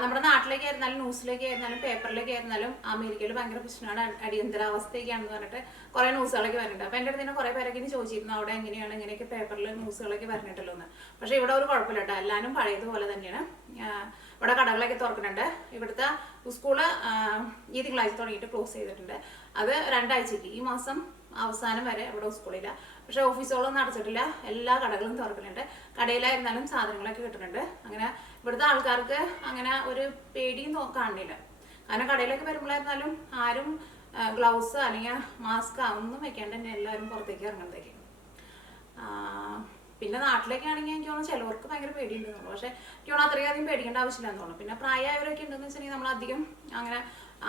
നമ്മുടെ നാട്ടിലേക്ക് ആയിരുന്നാലും ന്യൂസിലേക്ക് ആയിരുന്നാലും പേപ്പറിലേക്ക് ആയിരുന്നാലും അമേരിക്കയിൽ ഭയങ്കര പ്രശ്നമാണ്, അടിയന്തരാവസ്ഥയൊക്കെയാണെന്ന് പറഞ്ഞിട്ട് കുറേ ന്യൂസുകളൊക്കെ വരുന്നുണ്ട്. അപ്പോൾ എൻ്റെ അടുത്ത് തന്നെ കുറേ പേരൊക്കെ ഇനി ചോദിച്ചിരുന്നു അവിടെ എങ്ങനെയാണ് ഇങ്ങനെയൊക്കെ പേപ്പറിൽ ന്യൂസുകളൊക്കെ പറഞ്ഞിട്ടല്ലോ എന്ന്. പക്ഷേ ഇവിടെ ഒരു കുഴപ്പമില്ല കേട്ടോ, എല്ലാവരും പഴയതുപോലെ തന്നെയാണ്. ഇവിടെ കടകളൊക്കെ തുറക്കുന്നുണ്ട്. ഇവിടുത്തെ സ്കൂള് ഈ തിങ്കളാഴ്ച തുടങ്ങിയിട്ട് ക്ലോസ് ചെയ്തിട്ടുണ്ട്. അത് 2 ആഴ്ചക്ക്, ഈ മാസം അവസാനം വരെ ഇവിടെ സ്കൂളില്ല. പക്ഷെ ഓഫീസുകളൊന്നും അടച്ചിട്ടില്ല, എല്ലാ കടകളും തുറക്കുന്നുണ്ട്. കടയിലായിരുന്നാലും സാധനങ്ങളൊക്കെ കിട്ടുന്നുണ്ട്. അങ്ങനെ ഇവിടുത്തെ ആൾക്കാർക്ക് അങ്ങനെ ഒരു പേടിയും കാണുന്നില്ല. കാരണം കടയിലൊക്കെ വരുമ്പോഴായിരുന്നാലും ആരും ഗ്ലൗസ് അല്ലെങ്കിൽ മാസ്ക് ഒന്നും വെക്കാണ്ട് തന്നെ എല്ലാവരും പുറത്തേക്ക് ഇറങ്ങുന്നതൊക്കെ. പിന്നെ നാട്ടിലേക്കാണെങ്കിൽ എനിക്ക് തോന്നുന്നു ചിലവർക്ക് ഭയങ്കര പേടിയുണ്ടെന്ന് തോന്നുന്നു. പക്ഷെ എനിക്ക് തോന്നുന്നു അത്രയധികം പേടിക്കേണ്ട ആവശ്യമില്ലെന്ന് തോന്നുന്നു. പിന്നെ പ്രായമായവരൊക്കെ ഉണ്ടെന്ന് വെച്ചിട്ടുണ്ടെങ്കിൽ നമ്മളധികം അങ്ങനെ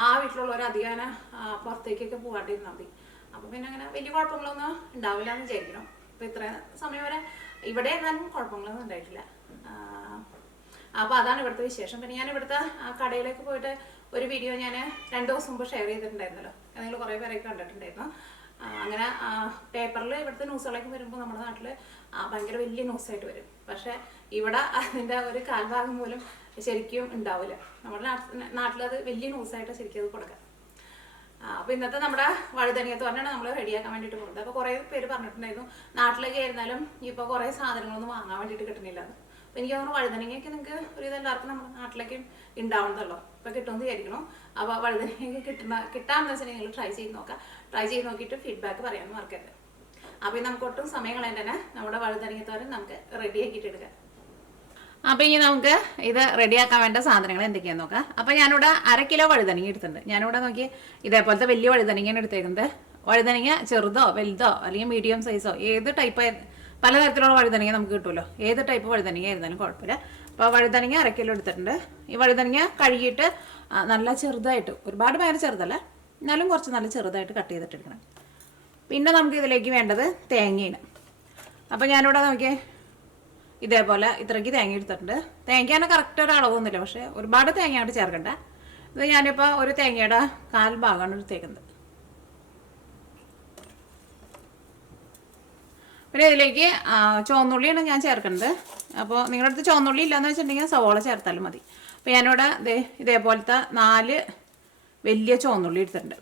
ആ വീട്ടിലുള്ളവർ അധികം അങ്ങനെ പുറത്തേക്കൊക്കെ പോകാണ്ടിരുന്നാൽ മതി. അപ്പോൾ പിന്നെ അങ്ങനെ വലിയ കുഴപ്പങ്ങളൊന്നും ഉണ്ടാവില്ല എന്ന് വിചാരിക്കണം. ഇപ്പോൾ ഇത്ര സമയം വരെ ഇവിടെ എന്നാലും കുഴപ്പങ്ങളൊന്നും ഉണ്ടായിട്ടില്ല. അപ്പോൾ അതാണ് ഇവിടുത്തെ വിശേഷം. പിന്നെ ഞാൻ ഇവിടുത്തെ കടയിലേക്ക് പോയിട്ട് ഒരു വീഡിയോ ഞാൻ 2 ദിവസം മുമ്പ് ഷെയർ ചെയ്തിട്ടുണ്ടായിരുന്നല്ലോ, നിങ്ങൾ കുറേ പേരൊക്കെ കണ്ടിട്ടുണ്ടായിരുന്നു. അങ്ങനെ പേപ്പറിൽ ഇവിടുത്തെ ന്യൂസുകളൊക്കെ വരുമ്പോൾ നമ്മുടെ നാട്ടിൽ ഭയങ്കര വലിയ ന്യൂസായിട്ട് വരും. പക്ഷേ ഇവിടെ അതിൻ്റെ ഒരു കാൽഭാഗം പോലും ശരിക്കും ഉണ്ടാവില്ല. നമ്മുടെ നാട്ടിലത് വലിയ ന്യൂസായിട്ട് ശരിക്കും അത് കൊടുക്കാം. അപ്പോൾ ഇന്നത്തെ നമ്മുടെ വഴുതനങ്ങ തോരനാണ് നമ്മൾ റെഡിയാക്കാൻ വേണ്ടിയിട്ട് പോകുന്നത്. അപ്പോൾ കുറേ പേര് പറഞ്ഞിട്ടുണ്ടായിരുന്നു നാട്ടിലേക്ക് ആയിരുന്നാലും ഇപ്പോൾ കുറേ സാധനങ്ങളൊന്നും വാങ്ങാൻ വേണ്ടിയിട്ട് കിട്ടുന്നില്ലെന്ന്. അപ്പോൾ എനിക്ക് തോന്നുന്നു വഴുതനങ്ങയൊക്കെ നിങ്ങൾക്ക് ഒരു ഇതെല്ലാവർക്കും നമ്മുടെ നാട്ടിലേക്ക് ഉണ്ടാവുന്നതല്ലോ, ഇപ്പോൾ കിട്ടുമെന്ന് വിചാരിക്കണം. അപ്പോൾ വഴുതനങ്ങ കിട്ടാമെന്ന് വെച്ചിട്ടുണ്ടെങ്കിൽ നിങ്ങൾ ട്രൈ ചെയ്ത് നോക്കിയിട്ട് ഫീഡ്ബാക്ക് പറയാമെന്ന് മറക്കരുത്. അപ്പോൾ നമുക്ക് ഒട്ടും സമയം കളയാൻ തന്നെ നമ്മുടെ വഴുതനങ്ങ തോരൻ നമുക്ക് റെഡിയാക്കിയിട്ട് എടുക്കാം. അപ്പോൾ ഇനി നമുക്ക് ഇത് റെഡിയാക്കാൻ വേണ്ട സാധനങ്ങൾ എന്തൊക്കെയാണെന്ന് നോക്കാം. അപ്പോൾ ഞാനിവിടെ 1/2 കിലോ വഴുതനങ്ങ എടുത്തിട്ടുണ്ട്. ഞാനിവിടെ നോക്കി ഇതേപോലത്തെ വലിയ വഴുതനങ്ങയാണ് എടുത്തേക്കുന്നത്. വഴുതനങ്ങ ചെറുതോ വലുതോ അല്ലെങ്കിൽ മീഡിയം സൈസോ ഏത് ടൈപ്പ്, പലതരത്തിലുള്ള വഴുതനങ്ങ നമുക്ക് കിട്ടുമല്ലോ, ഏത് ടൈപ്പ് വഴുതനങ്ങ ആയിരുന്നാലും കുഴപ്പമില്ല. അപ്പോൾ വഴുതനങ്ങ 1/2 കിലോ എടുത്തിട്ടുണ്ട്. ഈ വഴുതനങ്ങ കഴുകിയിട്ട് നല്ല ചെറുതായിട്ട്, ഒരുപാട് പേര് ചെറുതല്ല എന്നാലും കുറച്ച് നല്ല ചെറുതായിട്ട് കട്ട് ചെയ്തിട്ട് എടുക്കണം. പിന്നെ നമുക്ക് ഇതിലേക്ക് വേണ്ടത് തേങ്ങയാണ്. അപ്പോൾ ഞാനിവിടെ നോക്കിയേ ഇതേപോലെ ഇത്രയ്ക്ക് തേങ്ങ എടുത്തിട്ടുണ്ട്. തേങ്ങയാണ് കറക്റ്റ് ഒരു അളവൊന്നുമില്ല, പക്ഷേ ഒരുപാട് തേങ്ങയായിട്ട് ചേർക്കണ്ട. ഇത് ഞാനിപ്പോൾ ഒരു തേങ്ങയുടെ 1/4 ഭാഗമാണ് എടുത്തേക്കുന്നത്. പിന്നെ ഇതിലേക്ക് ചുവന്നുള്ളിയാണ് ഞാൻ ചേർക്കുന്നത്. അപ്പോൾ നിങ്ങളുടെ അടുത്ത് ചുവന്നുള്ളി ഇല്ലയെന്ന് വെച്ചിട്ടുണ്ടെങ്കിൽ സവോള ചേർത്താലും മതി. അപ്പോൾ ഞാനിവിടെ ഇതേപോലത്തെ 4 വലിയ ചുവന്നുള്ളി എടുത്തിട്ടുണ്ട്.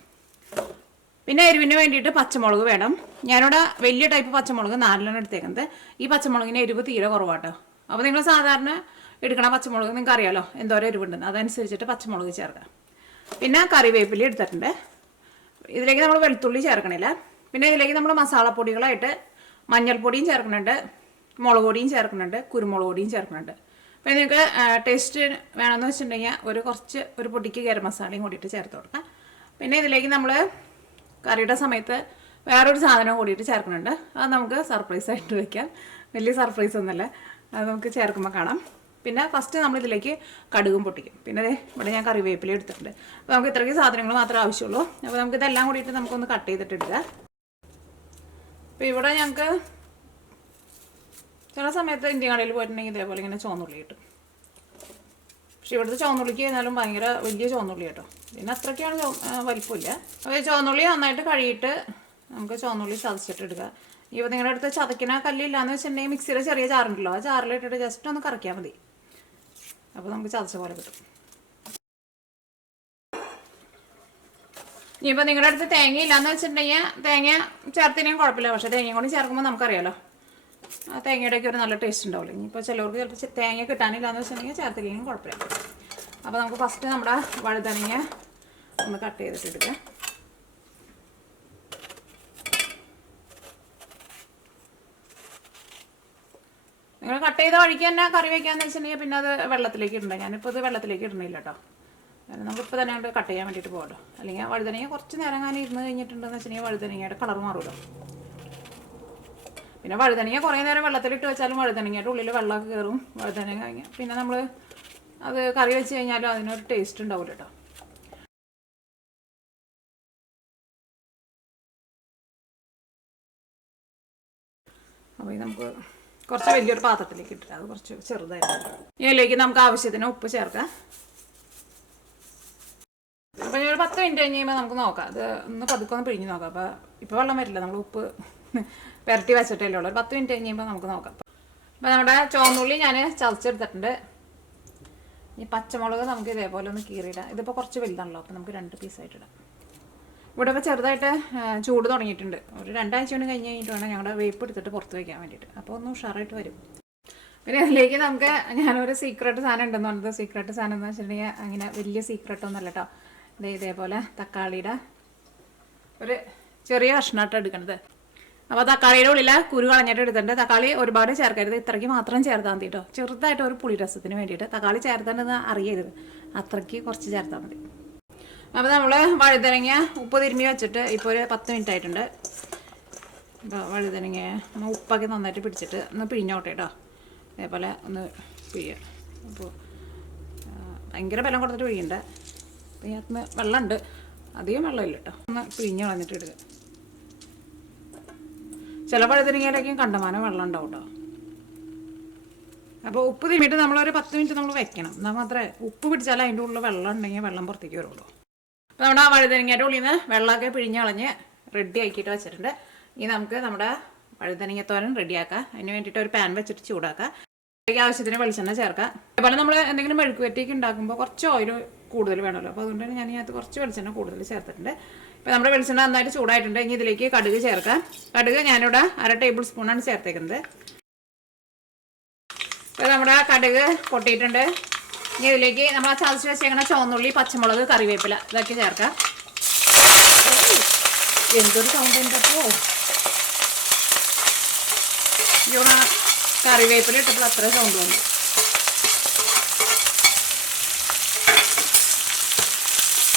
പിന്നെ എരിവിന് വേണ്ടിയിട്ട് പച്ചമുളക് വേണം. ഞാനിവിടെ വലിയ ടൈപ്പ് പച്ചമുളക് 4 എടുത്തേക്കുന്നത്. ഈ പച്ചമുളകിന് എരിവ് തീരെ കുറവാട്ടോ. അപ്പോൾ നിങ്ങൾ സാധാരണ എടുക്കണ പച്ചമുളക് നിങ്ങൾക്ക് അറിയാമല്ലോ എന്തോരം എരിവുണ്ടെന്ന്, അതനുസരിച്ചിട്ട് പച്ചമുളക് ചേർക്കാം. പിന്നെ കറിവേപ്പില എടുത്തിട്ടുണ്ട്. ഇതിലേക്ക് നമ്മൾ വെളുത്തുള്ളി ചേർക്കണില്ല. പിന്നെ ഇതിലേക്ക് നമ്മൾ മസാലപ്പൊടികളായിട്ട് മഞ്ഞൾപ്പൊടിയും ചേർക്കുന്നുണ്ട്, മുളക് പൊടിയും ചേർക്കുന്നുണ്ട്, കുരുമുളക് പൊടിയും ചേർക്കുന്നുണ്ട്. അപ്പോൾ നിങ്ങൾക്ക് ടേസ്റ്റ് വേണമെന്ന് വെച്ചിട്ടുണ്ടെങ്കിൽ ഒരു പൊടിക്ക് ഗരം മസാലയും കൂടിയിട്ട് ചേർത്ത് കൊടുക്കാം. പിന്നെ ഇതിലേക്ക് നമ്മൾ കറിയുടെ സമയത്ത് വേറൊരു സാധനം കൂടിയിട്ട് ചേർക്കുന്നുണ്ട്. അത് നമുക്ക് സർപ്രൈസായിട്ട് വയ്ക്കാം, വലിയ സർപ്രൈസ് ഒന്നുമല്ല, അത് നമുക്ക് ചേർക്കുമ്പോൾ കാണാം. പിന്നെ ഫസ്റ്റ് നമ്മളിതിലേക്ക് കടുകും പൊട്ടിക്കും. പിന്നെ ഇവിടെ ഞാൻ കറിവേപ്പില എടുത്തിട്ടുണ്ട്. അപ്പോൾ നമുക്ക് ഇത്രയ്ക്ക് സാധനങ്ങൾ മാത്രമേ ആവശ്യമുള്ളൂ. അപ്പോൾ നമുക്കിതെല്ലാം കൂടിയിട്ട് നമുക്കൊന്ന് കട്ട് ചെയ്തിട്ടിടുക. അപ്പോൾ ഇവിടെ ഞങ്ങൾക്ക് ചില സമയത്ത് ഇന്ത്യൻ കടയിൽ പോയിട്ടുണ്ടെങ്കിൽ ഇതേപോലെ ഇങ്ങനെ ചുവന്നുള്ളി കിട്ടും. പക്ഷെ ഇവിടുത്തെ ചുവന്നുള്ളിക്ക് കഴിഞ്ഞാലും ഭയങ്കര വലിയ ചുവന്നുള്ളി കേട്ടോ. പിന്നെ അത്രയ്ക്കാണ് വലിപ്പമില്ല. അപ്പോൾ ചുവന്നുള്ളി നന്നായിട്ട് കഴുകിയിട്ട് നമുക്ക് ചുവന്നുള്ളി ചതച്ചിട്ടെടുക്കുക. ഇപ്പോൾ നിങ്ങളുടെ അടുത്ത് ചതയ്ക്കണ കല്ലില്ലാന്ന് വെച്ചിട്ടുണ്ടെങ്കിൽ മിക്സിയുടെ ചെറിയ ജാറുണ്ടല്ലോ, ആ ജാറിലിട്ടിട്ട് ജസ്റ്റ് ഒന്ന് കറക്കിയാൽ മതി. അപ്പോൾ നമുക്ക് ചതച്ച പോലെ കിട്ടും. ഇനിയിപ്പോൾ നിങ്ങളുടെ അടുത്ത് തേങ്ങ ഇല്ലാന്ന് വെച്ചിട്ടുണ്ടെങ്കിൽ തേങ്ങ ചേർത്തിനെയും കുഴപ്പമില്ല. പക്ഷേ തേങ്ങയും കൂടി ചേർക്കുമ്പോൾ നമുക്കറിയാലോ ആ തേങ്ങയുടെയൊക്കെ ഒരു നല്ല ടേസ്റ്റ് ഉണ്ടാവില്ല. ഇനിയിപ്പോൾ ചിലവർക്ക് ചിലപ്പോൾ തേങ്ങ കിട്ടാനില്ലാന്ന് വെച്ചിട്ടുണ്ടെങ്കിൽ ചേർത്തില്ലെങ്കിലും കുഴപ്പമില്ല. അപ്പോൾ നമുക്ക് ഫസ്റ്റ് നമ്മുടെ വഴുതനങ്ങ ഒന്ന് കട്ട് ചെയ്തിട്ടെടുക്കാം. നിങ്ങൾ കട്ട് ചെയ്ത വഴിക്ക് തന്നെ കറി വയ്ക്കാന്ന് വെച്ചിട്ടുണ്ടെങ്കിൽ പിന്നെ അത് വെള്ളത്തിലേക്ക് ഇടണ്ട. ഞാനിപ്പോൾ ഇത് വെള്ളത്തിലേക്ക് ഇടണില്ല കേട്ടോ. നമുക്കിപ്പോൾ തന്നെ കൊണ്ട് കട്ട് ചെയ്യാൻ വേണ്ടിയിട്ട് പോകട്ടോ. അല്ലെങ്കിൽ വഴുതനങ്ങ കുറച്ച് നേരം അങ്ങനെ ഇരുന്ന് കഴിഞ്ഞിട്ടുണ്ടെന്ന് വെച്ചിട്ടുണ്ടെങ്കിൽ വഴുതനങ്ങയുടെ കളർ മാറുമല്ലോ. പിന്നെ വഴുതനങ്ങ കുറേ നേരം വെള്ളത്തിലിട്ട് വെച്ചാലും വഴുതനങ്ങയുടെ ഉള്ളിൽ വെള്ളമൊക്കെ കയറും. വഴുതനങ്ങ പിന്നെ നമ്മൾ അത് കറി വെച്ച് കഴിഞ്ഞാലും അതിനൊരു ടേസ്റ്റ് ഉണ്ടാവില്ല കേട്ടോ. അപ്പോൾ ഇത് നമുക്ക് കുറച്ച് വലിയൊരു പാത്രത്തിലേക്ക് ഇട്ടിട്ട് അത് കുറച്ച് ചെറുതായിട്ട് ഇതിലേക്ക് നമുക്ക് ആവശ്യത്തിന് ഉപ്പ് ചേർക്കാം. അപ്പോൾ ഒരു 10 മിനിറ്റ് കഴിഞ്ഞ് കഴിയുമ്പോൾ നമുക്ക് നോക്കാം. അത് ഒന്ന് പതുക്കെ ഒന്ന് പിഴിഞ്ഞ് നോക്കാം. അപ്പോൾ ഇപ്പോൾ വെള്ളം വരില്ല, നമ്മൾ ഉപ്പ് പുരട്ടി വെച്ചിട്ടല്ലേ ഉള്ളൂ. ഒരു 10 മിനിറ്റ് കഴിഞ്ഞ് കഴിയുമ്പോൾ നമുക്ക് നോക്കാം. അപ്പോൾ നമ്മുടെ ചുവന്നുള്ളി ഞാൻ ചതച്ചെടുത്തിട്ടുണ്ട്. ഈ പച്ചമുളക് നമുക്ക് ഇതേപോലെ ഒന്ന് കീറിയിടാം. ഇതിപ്പോൾ കുറച്ച് വലുതാണല്ലോ, അപ്പോൾ നമുക്ക് 2 പീസായിട്ട് ഇടാം. ഇവിടെ ഇപ്പോൾ ചെറുതായിട്ട് ചൂട് തുടങ്ങിയിട്ടുണ്ട്. ഒരു 2 ആഴ്ച കൊണ്ട് കഴിഞ്ഞ് കഴിഞ്ഞിട്ട് വേണം ഞങ്ങളുടെ വേപ്പ് എടുത്തിട്ട് പുറത്ത് വയ്ക്കാൻ വേണ്ടിയിട്ട്. അപ്പോൾ ഒന്ന് ഉഷാറായിട്ട് വരും. പിന്നെ അതിലേക്ക് നമുക്ക് ഞാനൊരു സീക്രട്ട് സാധനം ഉണ്ടെന്ന് പറഞ്ഞത്. സീക്രട്ട് സാധനം എന്ന് വെച്ചിട്ടുണ്ടെങ്കിൽ അങ്ങനെ വലിയ സീക്രട്ടൊന്നുമല്ല കേട്ടോ. ഇതേപോലെ തക്കാളിയുടെ ഒരു ചെറിയ കഷ്ണമായിട്ട് എടുക്കണത്. അപ്പോൾ തക്കാളിയുടെ ഉള്ളിൽ കുരു കളഞ്ഞിട്ട് എടുത്തിട്ടുണ്ട്. തക്കാളി ഒരുപാട് ചേർക്കരുത്, ഇത്രയ്ക്ക് മാത്രം ചേർത്താൽ മതി കേട്ടോ. ചെറുതായിട്ട് ഒരു പുളി രസത്തിന് വേണ്ടിയിട്ട് തക്കാളി ചേർത്തേണ്ടത് അറിയരുത്, അത്രയ്ക്ക് കുറച്ച് ചേർത്താൽ മതി. അപ്പോൾ നമ്മൾ വഴുതനങ്ങ ഉപ്പ് തിരുമ്മി വെച്ചിട്ട് ഇപ്പോൾ ഒരു 10 മിനിറ്റ് ആയിട്ടുണ്ട്. അപ്പോൾ വഴുതനങ്ങ ഉപ്പൊക്കെ നന്നായിട്ട് പിടിച്ചിട്ട് ഒന്ന് പിഴിഞ്ഞോട്ടെ കേട്ടോ. അതേപോലെ ഒന്ന് പിഴിയുക. അപ്പോൾ ഭയങ്കര ബലം കൊടുത്തിട്ട് പിഴിയണ്ട. അപ്പോൾ ഇതിനകത്ത് വെള്ളമുണ്ട്, അധികം വെള്ളമില്ല കേട്ടോ. ഒന്ന് പിഴിഞ്ഞ് കളഞ്ഞിട്ട് ഇടുക. ചില വഴുതനങ്ങയിലേക്കും കണ്ടമാനം വെള്ളം ഉണ്ടാവും കേട്ടോ. അപ്പോൾ ഉപ്പ് തിരുമ്മിയിട്ട് നമ്മളൊരു 10 മിനിറ്റ് നമ്മൾ വെക്കണം. എന്നാൽ മാത്രമേ ഉപ്പ് പിടിച്ചാൽ അതിൻ്റെ ഉള്ളിൽ വെള്ളം ഉണ്ടെങ്കിൽ വെള്ളം പുറത്തേക്ക് വരുള്ളൂ. അപ്പോൾ നമ്മുടെ വഴുതനങ്ങയുടെ ഉള്ളിൽ നിന്ന് വെള്ളമൊക്കെ പിഴിഞ്ഞ് കളഞ്ഞ് റെഡി ആക്കിയിട്ട് വെച്ചിട്ടുണ്ട്. ഇനി നമുക്ക് നമ്മുടെ വഴുതനങ്ങത്തോരൻ റെഡിയാക്കാം. അതിന് വേണ്ടിയിട്ട് ഒരു പാൻ വെച്ചിട്ട് ചൂടാക്കാം. അതിലേക്ക് ആവശ്യത്തിന് വെളിച്ചെണ്ണ ചേർക്കാം. അതുപോലെ നമ്മൾ എന്തെങ്കിലും മെഴുക്കുവരട്ടിയൊക്കെ ഉണ്ടാക്കുമ്പോൾ കുറച്ച് ഓയിൽ കൂടുതൽ വേണമല്ലോ. അപ്പോൾ അതുകൊണ്ടാണ് ഞാൻ ഇതിനകത്ത് കുറച്ച് വെളിച്ചെണ്ണ കൂടുതൽ ചേർത്തിട്ടുണ്ട്. ഇപ്പോൾ നമ്മുടെ വെളിച്ചെണ്ണ നന്നായിട്ട് ചൂടായിട്ടുണ്ട്. ഇനി ഇതിലേക്ക് കടുക് ചേർക്കാം. കടുക് ഞാനിവിടെ 1/2 ടേബിൾ സ്പൂണാണ് ചേർത്തേക്കുന്നത്. ഇപ്പോൾ നമ്മുടെ കടുക് പൊട്ടിയിട്ടുണ്ട്. ഇനി ഇതിലേക്ക് നമ്മൾ ചതച്ച് വെച്ചേക്കുന്ന ചുവന്നുള്ളി, പച്ചമുളക്, കറിവേപ്പില ഇതൊക്കെ ചേർക്കാം. എന്തൊരു സൗണ്ട് ഉണ്ടപ്പോൾ ഇവിടെ കറിവേപ്പില ഇട്ടപ്പോൾ അത്ര സൗണ്ട് വന്നു.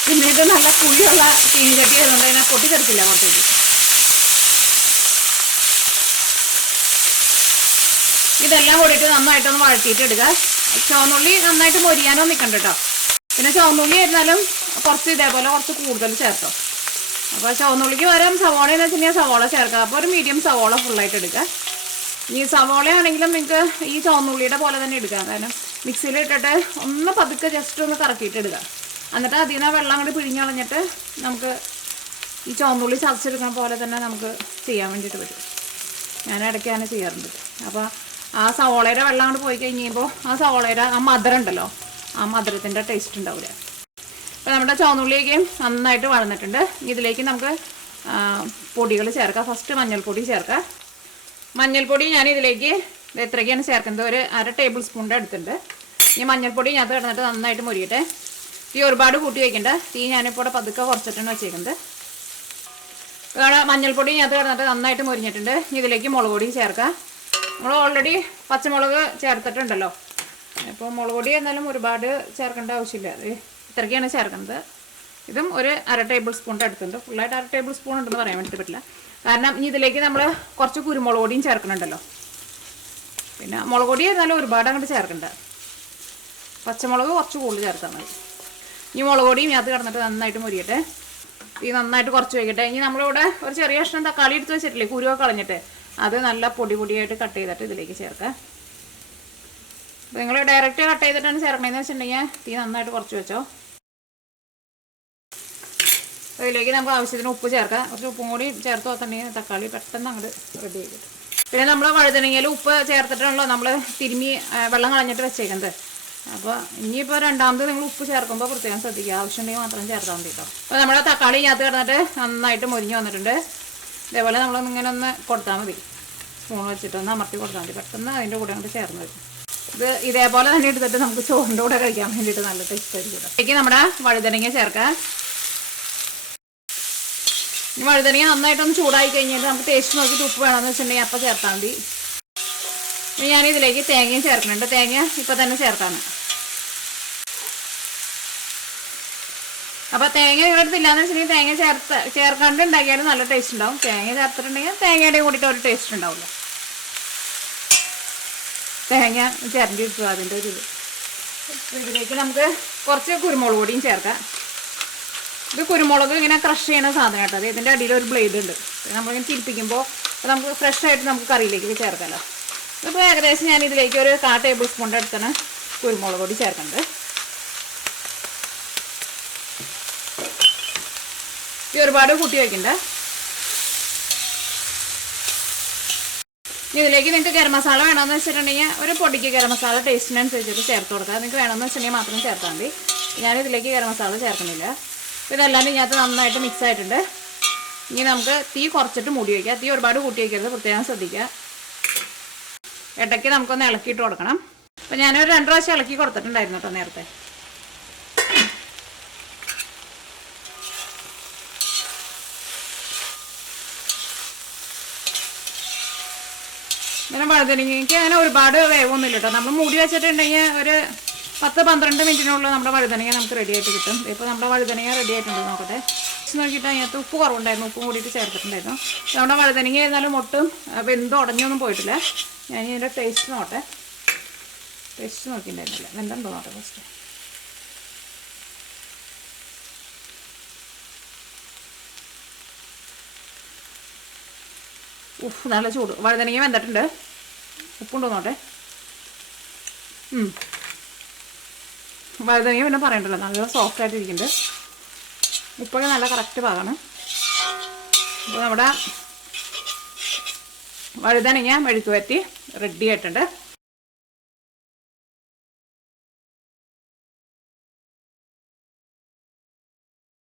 പിന്നെ ഇത് നല്ല പുളിയുള്ള ചീനിച്ചട്ടി ആയതുകൊണ്ട് അതിനെ പൊട്ടിത്തെറിക്കില്ല പുറത്തേക്ക്. ഇതെല്ലാം കൂടിയിട്ട് നന്നായിട്ടൊന്ന് വഴറ്റിയിട്ട് എടുക്കുക. ചുവന്നുള്ളി നന്നായിട്ട് മൊരിയാനോ നിൽക്കണ്ട കേട്ടോ. പിന്നെ ചുവന്നുള്ളി ആയിരുന്നാലും കുറച്ച് ഇതേപോലെ കുറച്ച് കൂടുതൽ ചേർത്തോ. അപ്പോൾ ചുവന്നുള്ളിക്ക് പകരം സവോള എന്ന് വെച്ചിട്ടുണ്ടെങ്കിൽ സവോള ചേർക്കുക. അപ്പോൾ ഒരു മീഡിയം സവോള ഫുള്ളായിട്ട് എടുക്കുക. ഈ സവോളയാണെങ്കിലും നിങ്ങൾക്ക് ഈ ചുവന്നുള്ളിയുടെ പോലെ തന്നെ എടുക്കാം. കാരണം മിക്സിയിൽ ഇട്ടിട്ട് ഒന്ന് പതുക്കെ ജസ്റ്റ് ഒന്ന് കറക്കിയിട്ട് ഇടുക. എന്നിട്ട് അതിൽ നിന്ന് വെള്ളം അങ്ങോട്ട് പിഴിഞ്ഞ് കളഞ്ഞിട്ട് നമുക്ക് ഈ ചുവന്നുള്ളി ചതച്ചെടുക്കുന്ന പോലെ തന്നെ നമുക്ക് ചെയ്യാൻ വേണ്ടിയിട്ട് പറ്റും. ഞാൻ ഇടയ്ക്കാണ് ചെയ്യാറുണ്ട്. അപ്പോൾ ആ സവോളയുടെ വെള്ളം അങ്ങോട്ട് പോയി കഴിയുമ്പോൾ ആ സവോളയുടെ ആ മധുരം ഉണ്ടല്ലോ, ആ മധുരത്തിൻ്റെ ടേസ്റ്റ് ഉണ്ടാവില്ല. അപ്പോൾ നമ്മുടെ ചുവന്നുള്ളിയൊക്കെ നന്നായിട്ട് വഴന്നിട്ടുണ്ട്. ഇതിലേക്ക് നമുക്ക് പൊടികൾ ചേർക്കാം. ഫസ്റ്റ് മഞ്ഞൾപ്പൊടി ചേർക്കാം. മഞ്ഞൾപ്പൊടി ഞാൻ ഇതിലേക്ക് എത്രയ്ക്കാണ് ചേർക്കുന്നത്, ഒരു 1/2 ടേബിൾ സ്പൂണിൻ്റെ അടുത്തുണ്ട്. ഈ മഞ്ഞൾപ്പൊടി ഞാൻ കിടന്നിട്ട് നന്നായിട്ട് മൊരിയട്ടെ. തീ ഒരുപാട് കൂട്ടി വയ്ക്കണ്ട. തീ ഞാനിപ്പോൾ ഇവിടെ പതുക്കെ കുറച്ചിട്ടാണ് വെച്ചേക്കുന്നത്. ഇവിടെ മഞ്ഞൾപ്പൊടി ഞാൻ കിടന്നിട്ട് നന്നായിട്ട് മൊരിഞ്ഞിട്ടുണ്ട്. ഇതിലേക്ക് മുളക് പൊടി ചേർക്കാം. നമ്മൾ ഓൾറെഡി പച്ചമുളക് ചേർത്തിട്ടുണ്ടല്ലോ. ഇപ്പോൾ മുളക് പൊടി എന്നാലും ഒരുപാട് ചേർക്കേണ്ട ആവശ്യമില്ല. അത് ഇത്രയ്ക്കാണ് ചേർക്കുന്നത്. ഇതും ഒരു 1/2 ടേബിൾ സ്പൂണിൻ്റെ അടുത്തുണ്ട്. ഫുള്ളായിട്ട് 1/2 ടേബിൾ സ്പൂൺ ഉണ്ടെന്ന് പറയാൻ വേണ്ടിയിട്ട് പറ്റില്ല. കാരണം ഇനി ഇതിലേക്ക് നമ്മൾ കുറച്ച് കുരുമുളക് പൊടിയും ചേർക്കണുണ്ടല്ലോ. പിന്നെ മുളക് പൊടി എന്നാലും ഒരുപാട് അങ്ങോട്ട് ചേർക്കണ്ട. പച്ചമുളക് കുറച്ച് കൂടുതൽ ചേർത്താൽ മതി. ഈ മുളക് പൊടിയും ഇതിനകത്ത് കിടന്നിട്ട് നന്നായിട്ട് മൊരിയട്ടെ. ഈ നന്നായിട്ട് കുറച്ച് വയ്ക്കട്ടെ. ഇനി നമ്മളിവിടെ ഒരു ചെറിയ കഷ്ണം തക്കാളി എടുത്ത് വെച്ചിട്ടില്ലേ, കുരുവൊക്കെ കളഞ്ഞിട്ട്, അത് നല്ല പൊടിയായിട്ട് കട്ട് ചെയ്തിട്ട് ഇതിലേക്ക് ചേർക്കാം. നിങ്ങൾ ഡയറക്റ്റ് കട്ട് ചെയ്തിട്ടാണ് ചേർക്കണമെന്ന് വെച്ചിട്ടുണ്ടെങ്കിൽ തീ നന്നായിട്ട് കുറച്ച് വെച്ചോ. അതിലേക്ക് നമുക്ക് ആവശ്യത്തിന് ഉപ്പ് ചേർക്കാം. കുറച്ച് ഉപ്പും കൂടി ചേർത്ത് വെച്ചിട്ടുണ്ടെങ്കിൽ തക്കാളി പെട്ടെന്ന് അങ്ങോട്ട് റെഡി ചെയ്തിട്ട്. പിന്നെ നമ്മൾ വഴുതനങ്ങയിൽ ഉപ്പ് ചേർത്തിട്ടാണല്ലോ നമ്മൾ തിരുമ്മി വെള്ളം കളഞ്ഞിട്ട് വെച്ചേക്കുന്നത്. അപ്പോൾ ഇനിയിപ്പോൾ രണ്ടാമത് നിങ്ങൾ ഉപ്പ് ചേർക്കുമ്പോൾ പ്രത്യേകം ശ്രദ്ധിക്കുക. ആവശ്യമുണ്ടെങ്കിൽ മാത്രം ചേർത്താൽ മതി കേട്ടോ. അപ്പോൾ നമ്മുടെ തക്കാളി ഇതിനകത്ത് കിടന്നിട്ട് നന്നായിട്ട് മൊരിഞ്ഞ് വന്നിട്ടുണ്ട്. ഇതേപോലെ നമ്മളൊന്നിങ്ങനെ ഒന്ന് കൊടുത്താൽ മതി. സ്പൂൺ വെച്ചിട്ട് ഒന്ന് അമർത്തി കൊടുത്താൽ മതി. പെട്ടെന്ന് അതിൻ്റെ കൂടെ അങ്ങോട്ട് ചേർന്ന് വരും. ഇത് ഇതേപോലെ തന്നെ എടുത്തിട്ട് നമുക്ക് ചോറിൻ്റെ കൂടെ കഴിക്കാൻ വേണ്ടിയിട്ട് നല്ല ടേസ്റ്റ് ആയിരിക്കും. ഇതിലേക്ക് നമ്മുടെ വഴുതനങ്ങ ചേർക്കാം. ഇനി വഴുതനങ്ങ നന്നായിട്ടൊന്ന് ചൂടായി കഴിഞ്ഞിട്ട് നമുക്ക് ടേസ്റ്റ് നോക്കിയിട്ട് ഉപ്പ് വേണമെന്ന് വെച്ചിട്ടുണ്ടെങ്കിൽ അപ്പം ചേർത്താൽ മതി. ഇനി ഞാനിതിലേക്ക് തേങ്ങയും ചേർക്കുന്നുണ്ട്. തേങ്ങ ഇപ്പം തന്നെ ചേർത്താണ്. അപ്പോൾ തേങ്ങ ഇവിടുത്തില്ലാന്ന് വെച്ചിട്ടുണ്ടെങ്കിൽ തേങ്ങ ചേർക്കാണ്ട് ഉണ്ടാക്കിയാലും നല്ല ടേസ്റ്റ് ഉണ്ടാവും. തേങ്ങ ചേർത്തിട്ടുണ്ടെങ്കിൽ തേങ്ങയുടെയും കൂടിയിട്ട് ഒരു ടേസ്റ്റ് ഉണ്ടാവില്ല. തേങ്ങ ചിരണ്ടി ഇട്ടു അതിൻ്റെ ഒരു ഇത്. ഇതിലേക്ക് നമുക്ക് കുറച്ച് കുരുമുളക് പൊടിയും ചേർക്കാം. ഇത് കുരുമുളക് ഇങ്ങനെ ക്രഷ് ചെയ്യുന്ന സാധനം കേട്ടോ. അത് ഇതിൻ്റെ അടിയിൽ ഒരു ബ്ലേഡ് ഉണ്ട്. നമ്മളിങ്ങനെ തിരിപ്പിക്കുമ്പോൾ നമുക്ക് ഫ്രഷ് ആയിട്ട് നമുക്ക് കറിയിലേക്ക് ചേർക്കാമല്ലോ. ഇപ്പോൾ ഏകദേശം ഞാൻ ഇതിലേക്ക് ഒരു 1/4 ടേബിൾ സ്പൂണിൻ്റെ അടുത്താണ് കുരുമുളക് പൊടി ചേർക്കുന്നത്. ഈ ഒരുപാട് കൂട്ടി വയ്ക്കണ്ട. ഇതിലേക്ക് നിങ്ങൾക്ക് ഗരം മസാല വേണമെന്ന് വെച്ചിട്ടുണ്ടെങ്കിൽ ഒരു പൊടിക്ക് ഗരം മസാല ടേസ്റ്റിനനുസരിച്ചിട്ട് ചേർത്ത് കൊടുക്കുക. നിങ്ങൾക്ക് വേണമെന്ന് വെച്ചിട്ടുണ്ടെങ്കിൽ മാത്രം ചേർത്താൽ മതി. ഞാനിതിലേക്ക് ഗരം മസാല ചേർക്കുന്നില്ല. അപ്പോൾ ഇതെല്ലാം ഇതിനകത്ത് നന്നായിട്ട് മിക്സ് ആയിട്ടുണ്ട്. ഇനി നമുക്ക് തീ കുറച്ചിട്ട് മൂടി വയ്ക്കുക. തീ ഒരുപാട് കൂട്ടി വയ്ക്കരുത്, പ്രത്യേകം ശ്രദ്ധിക്കുക. ഇടയ്ക്ക് നമുക്കൊന്ന് ഇളക്കിയിട്ട് കൊടുക്കണം. അപ്പോൾ ഞാനൊരു 2 പ്രാവശ്യം ഇളക്കി കൊടുത്തിട്ടുണ്ടായിരുന്നു കേട്ടോ നേരത്തെ. ഇങ്ങനെ വഴുതനങ്ങയ്ക്ക് അങ്ങനെ ഒരുപാട് വേവൊന്നുമില്ല കേട്ടോ. നമ്മൾ മൂടി വെച്ചിട്ടുണ്ടെങ്കിൽ ഒരു 10-12 മിനിറ്റിനുള്ളിൽ നമ്മുടെ വഴുതനങ്ങ നമുക്ക് റെഡി ആയിട്ട് കിട്ടും. ഇപ്പോൾ നമ്മുടെ വഴുതനങ്ങ റെഡി ആയിട്ടുണ്ട്. നോക്കട്ടെ, നോക്കിയിട്ട് അതിനകത്ത് ഉപ്പ് കുറവുണ്ടായിരുന്നു, ഉപ്പും കൂടിയിട്ട് ചേർത്തിട്ടുണ്ടായിരുന്നു. നമ്മുടെ വഴുതനങ്ങ ആയിരുന്നാലും ഒട്ടും വെന്തോ ഉടഞ്ഞൊന്നും പോയിട്ടില്ല. ഞാൻ ഇതിൻ്റെ ടേസ്റ്റ് നോട്ടെ, ടേസ്റ്റ് നോക്കിയിട്ടുണ്ടായിരുന്നില്ല, വെന്തോ നോട്ടെ ഫസ്റ്റ്. നല്ല ചൂട്. വഴുതനങ്ങ വെന്തിട്ടുണ്ട്. ഉപ്പുണ്ടോ നോട്ടെ. വഴുതനങ്ങ പിന്നെ പറയണ്ടല്ലോ, നല്ല സോഫ്റ്റ് ആയിട്ട് ഇരിക്കുന്നുണ്ട്. ഉപ്പൊക്കെ നല്ല കറക്റ്റ് പാകമാണ്. അപ്പോൾ നമ്മുടെ വഴുതനങ്ങ മെഴുക്ക് വരട്ടി റെഡി ആയിട്ടുണ്ട്.